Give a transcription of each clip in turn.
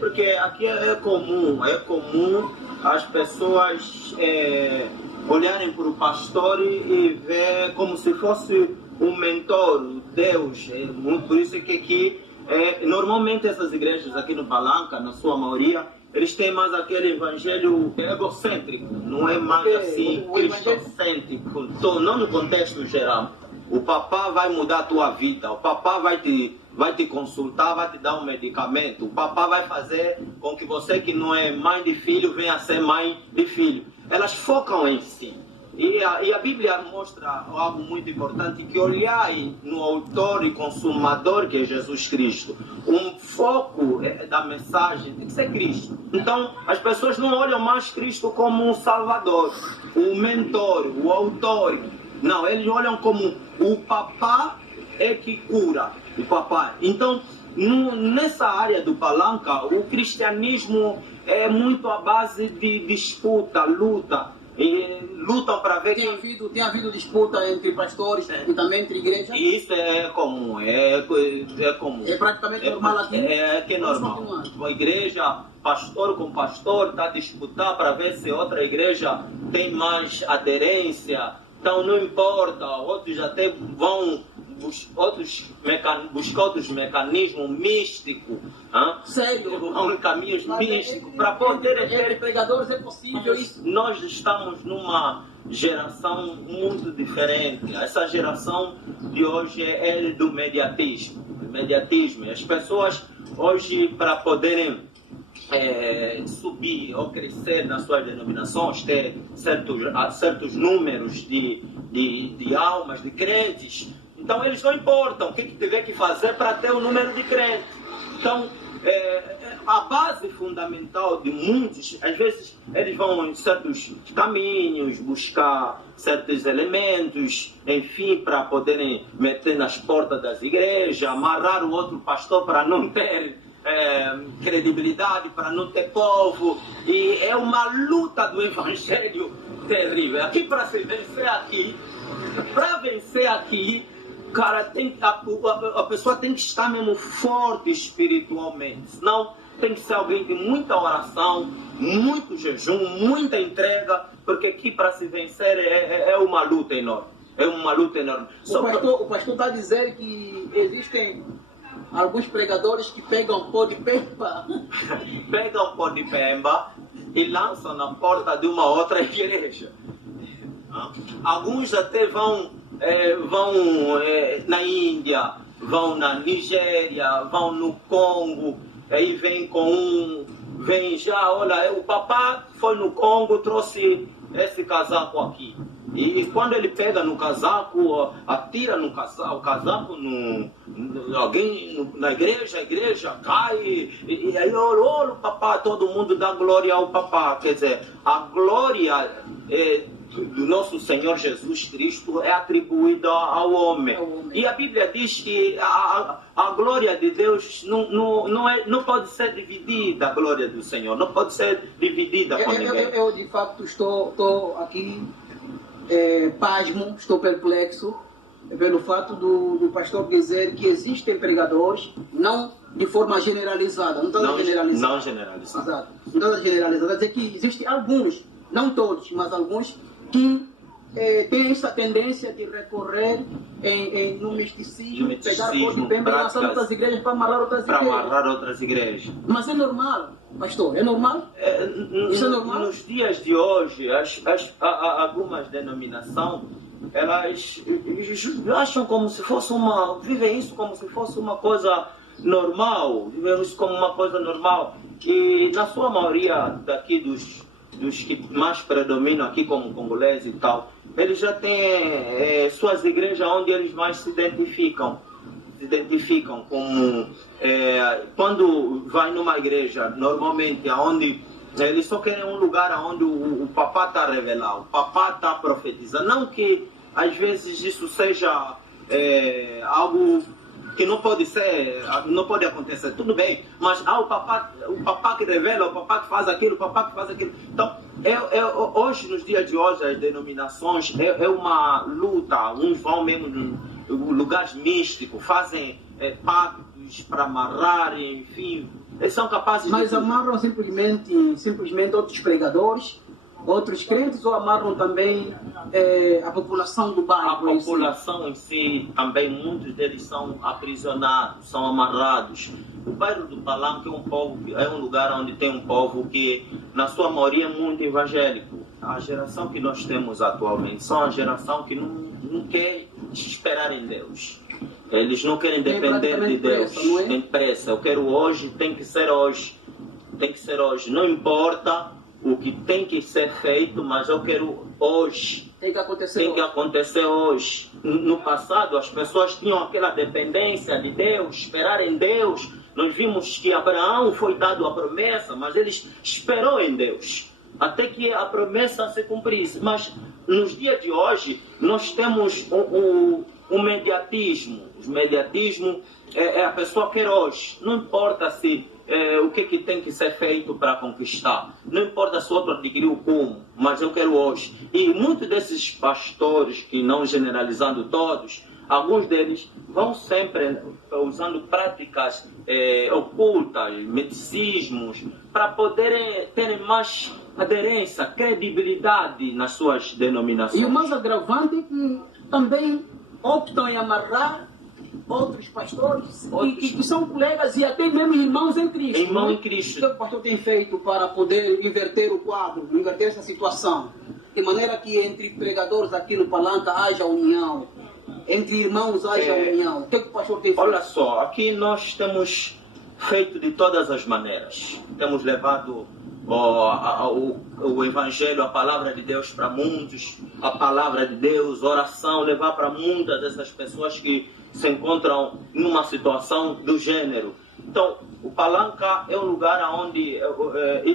Porque aqui é comum as pessoas olharem para o pastor e ver como se fosse um mentor, Deus. Por isso que aqui, normalmente essas igrejas aqui no Palanca, na sua maioria, eles têm mais aquele evangelho egocêntrico, não é mais assim cristocêntrico, não no contexto geral. O papá vai mudar a tua vida, o papá vai te consultar, vai te dar um medicamento, o papá vai fazer com que você que não é mãe de filho venha a ser mãe de filho. Elas focam em si. E a Bíblia mostra algo muito importante, que olhai no autor e consumador que é Jesus Cristo. Um foco da mensagem tem que ser Cristo. Então, as pessoas não olham mais Cristo como um salvador, o mentor, o autor. Não, eles olham como o papá é que cura, o papá. Então, nessa área do Palanca, o cristianismo é muito à base de disputa, luta. E lutam para ver tem havido disputa entre pastores e também entre igrejas? Isso é comum, é comum. É praticamente normal aqui? É normal. A igreja, pastor com pastor, está a disputar para ver se outra igreja tem mais aderência. Então não importa, outros até vão buscar outros mecanismos místicos. Sério? Vão em caminhos místicos para poder ter pregadores, é possível isso? Nós estamos numa geração muito diferente. Essa geração de hoje é do mediatismo. As pessoas hoje, para poderem subir ou crescer nas suas denominações, ter certos números de almas, de crentes, então eles não importam o que tiver que fazer para ter o número de crentes. Então, a base fundamental de muitos, às vezes eles vão em certos caminhos, buscar certos elementos, enfim, para poderem meter nas portas das igrejas, amarrar o outro pastor para não ter credibilidade, para não ter povo. E é uma luta do evangelho terrível. Aqui, para se vencer aqui, cara, a pessoa tem que estar mesmo forte espiritualmente. Senão tem que ser alguém de muita oração, muito jejum, muita entrega, porque aqui para se vencer é uma luta enorme. É uma luta enorme. O pastor está a dizer que existem alguns pregadores que pegam pó de pemba. Pegam pó de pemba e lançam na porta de uma outra igreja. Alguns até vão na Índia, vão na Nigéria, vão no Congo, aí vem já, olha, o papá foi no Congo, trouxe esse casaco aqui. E quando ele pega no casaco, atira o casaco alguém na igreja, a igreja cai, e aí olha o papá, todo mundo dá glória ao papá. Quer dizer, a glória do nosso Senhor Jesus Cristo é atribuída ao homem. E a Bíblia diz que a glória de Deus não pode ser dividida, a glória do Senhor, não pode ser dividida com ninguém. Eu de facto estou aqui pasmo, estou perplexo pelo fato do pastor dizer que existem pregadores, não de forma generalizada, não generalizada. Não generalizada. Exato. Não generalizada, dizer que existem alguns, não todos, mas alguns que têm essa tendência de recorrer no misticismo, pegar pó de pemba e lançar outras igrejas para amarrar outras igrejas. Mas é normal, pastor? É normal? Isso é normal? Nos dias de hoje, algumas denominações, elas acham como se fosse vivem isso como se fosse uma coisa normal, vivem isso como uma coisa normal. E na sua maioria daqui dos que mais predominam aqui como congoleses e tal, eles já têm suas igrejas onde eles mais se identificam como quando vai numa igreja, normalmente onde eles só querem um lugar onde o papá está a revelar, o papá está a profetizar. Não que às vezes isso seja algo que não pode acontecer, tudo bem, mas o papá que revela, o papá que faz aquilo, o papá que faz aquilo. Então, hoje, nos dias de hoje, as denominações é uma luta. Uns vão mesmo em lugares místicos, fazem pactos presos, para amarrar, enfim. Eles são capazes Mas de... amarram simplesmente outros pregadores, outros crentes, ou amarram também a população do bairro? A população em si, também muitos deles são aprisionados, são amarrados. O bairro do Palanque é um lugar onde tem um povo que, na sua maioria, é muito evangélico. A geração que nós temos atualmente são a geração que não quer esperar em Deus. Eles não querem depender de Deus. Pressa, não é? Tem pressa. Eu quero hoje, tem que ser hoje. Tem que ser hoje. Não importa o que tem que ser feito, mas eu quero hoje. Tem que acontecer Tem hoje. que acontecer hoje. No passado, as pessoas tinham aquela dependência de Deus, esperar em Deus. Nós vimos que Abraão foi dado a promessa, mas ele esperou em Deus até que a promessa se cumprisse. Mas nos dias de hoje, nós temos o mediatismo. O mediatismo é a pessoa quer hoje. Não importa se o que tem que ser feito para conquistar. Não importa se o outro adquiriu como, mas eu quero hoje. E muitos desses pastores, que não generalizando todos, alguns deles vão sempre usando práticas ocultas, misticismos, para poderem terem mais aderência, credibilidade nas suas denominações. E o mais agravante é que também optam em amarrar outros pastores que são colegas e até mesmo irmãos em Cristo. Irmão em Cristo. O que o pastor tem feito para poder inverter o quadro, inverter essa situação? De maneira que entre pregadores aqui no Palanca haja união, entre irmãos haja união. O que o pastor tem feito? Olha só, aqui nós temos feito de todas as maneiras. Temos levado o Evangelho, a palavra de Deus para muitos, a palavra de Deus, oração, levar para muitas dessas pessoas que se encontram numa situação do gênero. Então, o Palanca é um lugar onde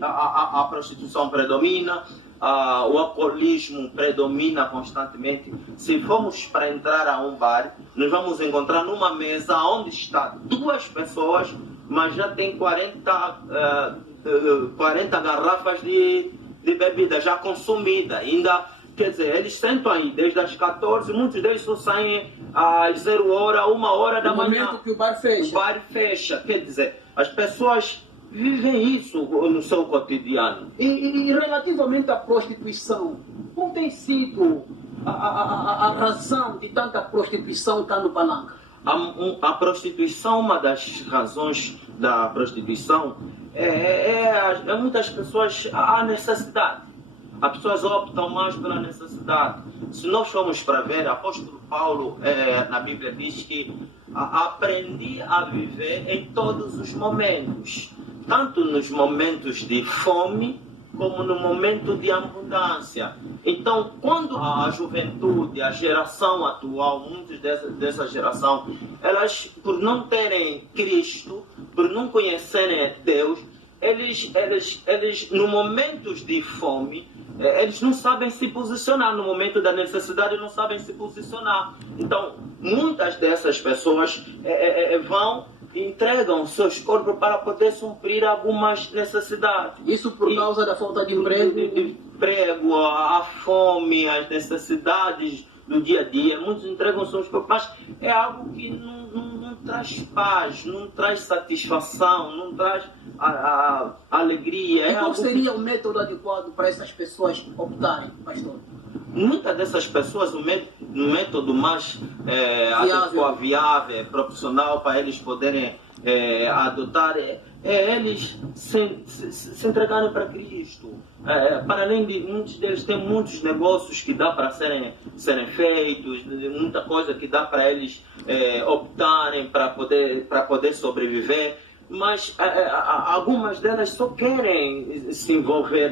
a prostituição predomina, o alcoolismo predomina constantemente. Se formos para entrar a um bar, nós vamos encontrar numa mesa onde está duas pessoas, mas já tem 40 garrafas de bebida já consumida. Ainda, quer dizer, eles sentam aí desde as 14, muitos deles só saem às 0 hora, 1 hora da manhã. No momento que o bar fecha. O bar fecha, quer dizer, as pessoas vivem isso no seu cotidiano. E relativamente à prostituição, qual tem sido a razão de tanta prostituição estar no Palanca? A prostituição, uma das razões da prostituição muitas pessoas, a necessidade. As pessoas optam mais pela necessidade. Se nós formos para ver, o apóstolo Paulo na Bíblia diz que aprendi a viver em todos os momentos, tanto nos momentos de fome como no momento de abundância. Então, quando a juventude, a geração atual, muitos dessa geração, elas, por não terem Cristo, por não conhecerem Deus, eles no momentos de fome, eles não sabem se posicionar. No momento da necessidade, não sabem se posicionar. Então, muitas dessas pessoas vão e entregam seus corpos para poder suprir algumas necessidades. Isso por causa da falta de emprego? A fome, as necessidades do dia a dia. Muitos entregam seus corpos, mas é algo que não traz paz, não traz satisfação, não traz a alegria. E qual seria o método adequado para essas pessoas optarem, pastor? Muitas dessas pessoas, o método mais viável, profissional para eles poderem adotar eles se entregarem para Cristo. Para além de muitos deles, tem muitos negócios que dá para serem feitos, muita coisa que dá para eles optarem para poder sobreviver. Mas algumas delas só querem se envolver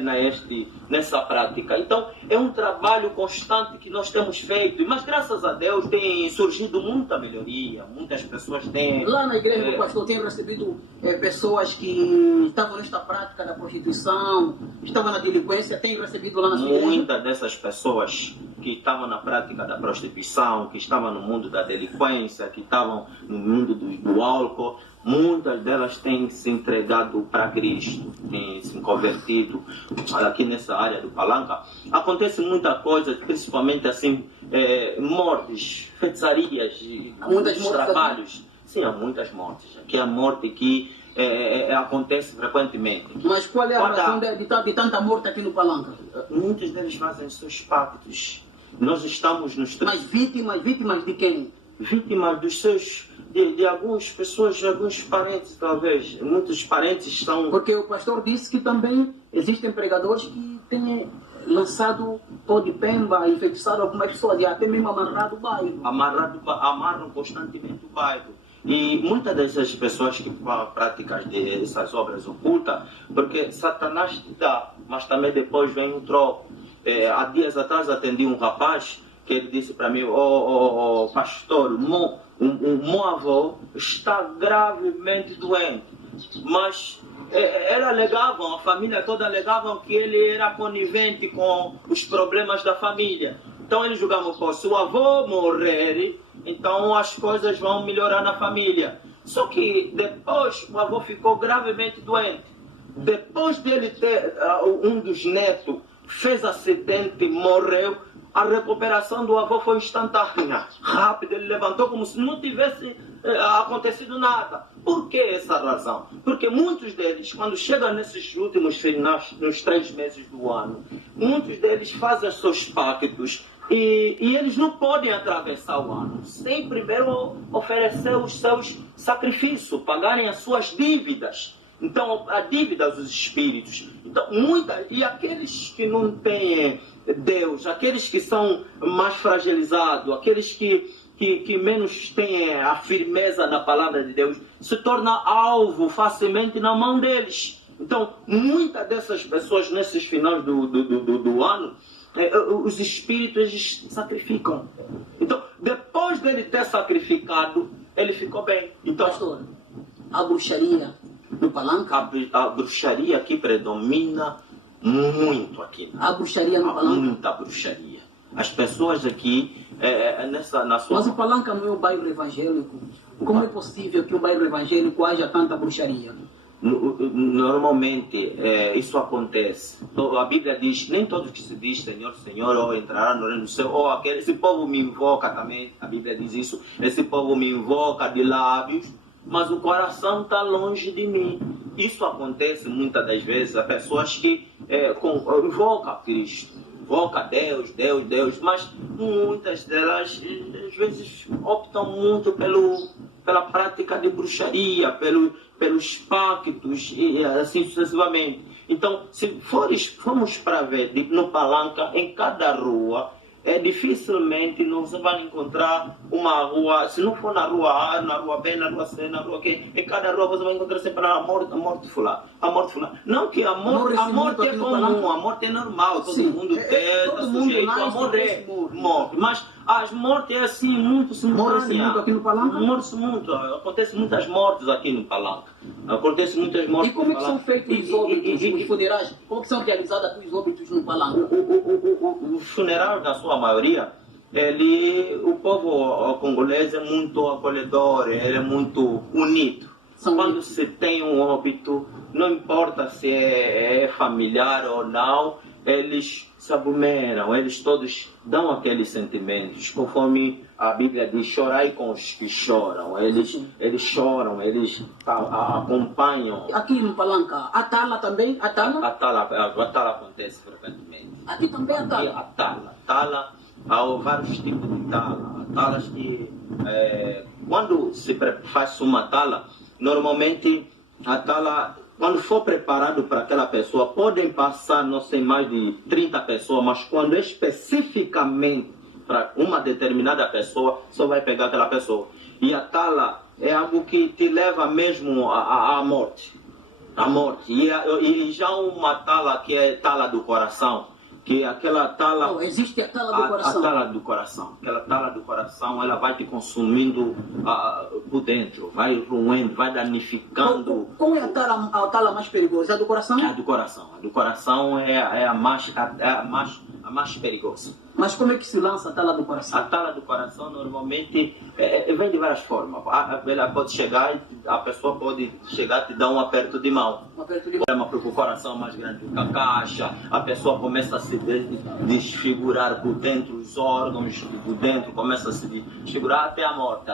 nessa prática. Então, é um trabalho constante que nós temos feito. Mas, graças a Deus, tem surgido muita melhoria. Muitas pessoas têm... Lá na igreja do pastor, tem recebido pessoas que estavam nesta prática da prostituição, estavam na delinquência, tem recebido lá na sua igreja? Muitas dessas pessoas que estavam na prática da prostituição, que estavam no mundo da delinquência, que estavam no mundo do álcool, muitas delas têm se entregado para Cristo, têm se convertido. Aqui nessa área do Palanca acontece muita coisa, principalmente assim, mortes, feitiçarias, muitos trabalhos. Sim, há muitas mortes. Aqui há morte que acontece frequentemente. Mas qual é a razão de tanta morte aqui no Palanca? Muitos deles fazem seus pactos. Nós estamos nos... Mas vítimas de quem? Vítimas dos seus... De algumas pessoas, de alguns parentes, talvez. Muitos parentes são... Porque o pastor disse que também existem pregadores que têm lançado pó de pemba, enfeitiçado algumas pessoas e até mesmo amarrado o bairro. Amarram constantemente o bairro. E muitas dessas pessoas que praticam essas obras ocultas, porque Satanás te dá, mas também depois vem um troco. Há dias atrás atendi um rapaz que ele disse para mim, pastor, o meu avô está gravemente doente, mas a família toda alegavam que ele era conivente com os problemas da família. Então eles julgavam, se o avô morrer, então as coisas vão melhorar na família. Só que depois o avô ficou gravemente doente. Depois dele ter, um dos netos fez acidente e morreu, a recuperação do avô foi instantânea, rápida, ele levantou como se não tivesse acontecido nada. Por que essa razão? Porque muitos deles, quando chegam nesses últimos finais, nos 3 meses do ano, muitos deles fazem os seus pactos e eles não podem atravessar o ano sem primeiro oferecer os seus sacrifícios, pagarem as suas dívidas. Então, a dívida dos espíritos. Então, e aqueles que não têm Deus, aqueles que são mais fragilizados, aqueles que menos têm a firmeza na palavra de Deus, se torna alvo facilmente na mão deles. Então, muitas dessas pessoas, nesses finais do ano, os espíritos eles sacrificam. Então, depois dele ter sacrificado, ele ficou bem. Então, pastor, a bruxaria no Palanca? A bruxaria aqui predomina muito aqui. A bruxaria no Há Palanca? muita bruxaria. As pessoas aqui, na sua... Mas o Palanca não é um bairro evangélico. Como é possível que um bairro evangélico haja tanta bruxaria? Normalmente isso acontece. A Bíblia diz, nem todos que se diz Senhor, Senhor, ou entrará no reino do céu, ou esse povo me invoca também, a Bíblia diz isso, esse povo me invoca de lábios, mas o coração está longe de mim. Isso acontece muitas das vezes a pessoas que invocam Cristo, invocam Deus, mas muitas delas às vezes optam muito pela prática de bruxaria, pelos pactos e assim sucessivamente. Então, se formos para ver no Palanca, em cada rua, dificilmente você vai encontrar uma rua, se não for na rua A, na rua B, na rua C, na rua Q, em cada rua você vai encontrar sempre a morte fulana. Não que a morte é comum, a morte é normal, todo mundo está sujeito a morrer, mas as mortes é assim muito simultâneas. Morre-se muito aqui no Palanca? Morre-se muito, acontece muitas mortes aqui no Palanca. Acontece muitas mortes. E como é que são feitos os óbitos, os funerais? Como que são realizados os óbitos no Palanca? Os funerais, na sua maioria, o povo congolês é muito acolhedor, ele é muito unido. Quando se tem um óbito, não importa se é familiar ou não, eles se aglomeram, eles todos dão aqueles sentimentos, conforme a Bíblia diz, chorai com os que choram, eles choram, eles acompanham. Aqui no Palanca, a tala também? A tala acontece frequentemente. Aqui também a tala? Aqui a tala, há vários tipos de tala. Talas que, quando se faz uma tala, normalmente a tala, quando for preparado para aquela pessoa, podem passar, não sei, mais de 30 pessoas, mas quando é especificamente para uma determinada pessoa, só vai pegar aquela pessoa. E a tala é algo que te leva mesmo à morte. A morte. E já uma tala que é tala do coração, que aquela tala... existe a tala do coração. A tala do coração. Aquela tala do coração, ela vai te consumindo por dentro, vai ruindo, vai danificando. Qual é a tala mais perigosa? A do coração? A do coração. A do coração é a mais perigosa. Mas como é que se lança a tala do coração? A tala do coração normalmente vem de várias formas. Ela pode chegar, a pessoa pode chegar e te dar um aperto de mão. Um aperto de mão. Porque o coração é mais grande do que a caixa, a pessoa começa a se desfigurar por dentro, os órgãos por dentro começam a se desfigurar até a morte.